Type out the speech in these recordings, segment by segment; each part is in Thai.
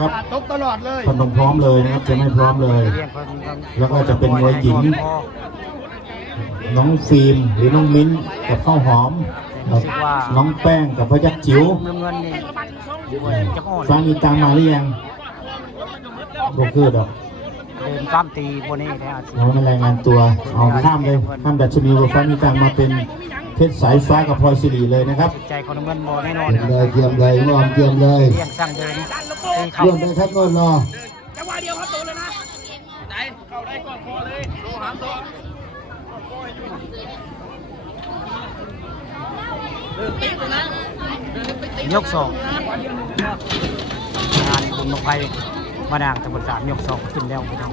ครับตกตลอดเลยคนต้องพร้อมเลยนะครับจะไม่พร้อมเลยแล้วก็จะเป็นมวยหญิงน้องฟิล์มหรือน้องมิ้นกับข้าวหอมน้องแป้งกับพยัคฆ์จิ๋วฟังมีตามมาหรือยังโบคือดอกเดินกล้ามตีบนนี้นะเราไม่รายงานตัวเอาข้ามเลยข้ามดัชนีว่าฟังมีตามมาเป็นเพชรสายฟ้ากับพลอยสิริเลยนะครับใจคนเงินโบแน่นอนเลยเตรียมเลยงอมเตรียมเลยเลี้ยงสร้างเดินเรื่องไปครับก่อนรอจังหวะเดียวครับโดนเลยนะไหนเข้าได้ก่อนพอเลยดูหามตัวยกสองงานบุญมาไฟมาด่างตะบนสามยกสองขึ้นแล้วพี่น้อง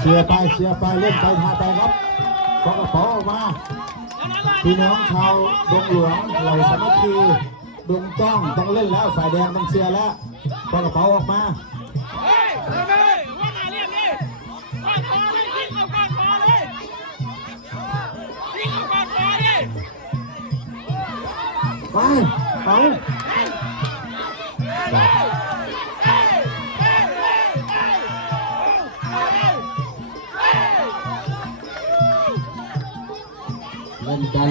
เชียร์ไปเล่นไปทาไปครับกระเป๋าออกมาพี่น้องชาวดงหลวงเหล่าสามัคคีดงต้องเล่นแล้วฝ่ายแดงต้องเชียร์แล้วกระเป๋าออกมาไปเอา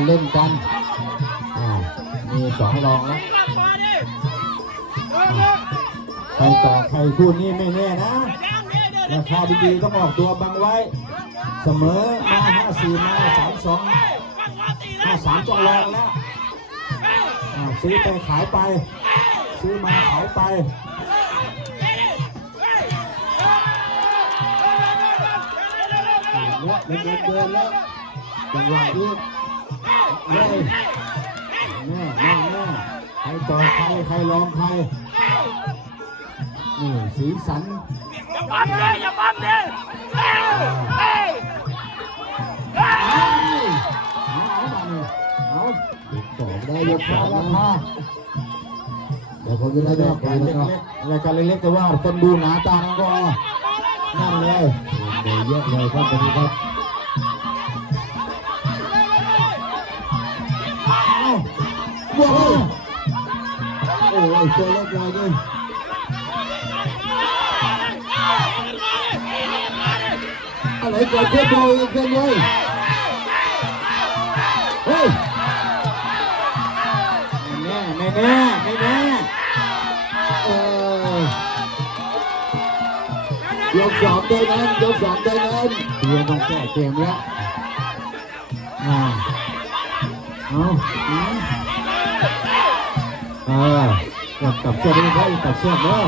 เล่นกันมีสองรองนะใครต่อใครคู่นี้ไม่แน่นะราคาดีๆต้องออกตัวบังไว้เสมอมา54มา32 53ต้องรองแล้วซื้อไปขายไปซื้อมาขายไปเดินแล้วจังหวะนี้แม่ใครต่อใครลองใครนี่สีสันอย่าปั๊มเลยเอาสองได้ยกสองนะเดี๋ยวผมจะได้ยกไปนะครับรายการเล็กๆแต่ว่าคนดูหนาตาน้องก็นั่นเลยเดี๋ยวเยอะเลยครับตอนนี้ครับว้าวโอ้ยตัวเล็กเลยดิอะไรเกิดขึ้นเลยเกินเลยเฮ้ยไม่แน่ยกสองได้นั้นเดี๋ยวต้องแก้เกมแล้วเอากับเชือกนี่เขากับเชือกเนาะ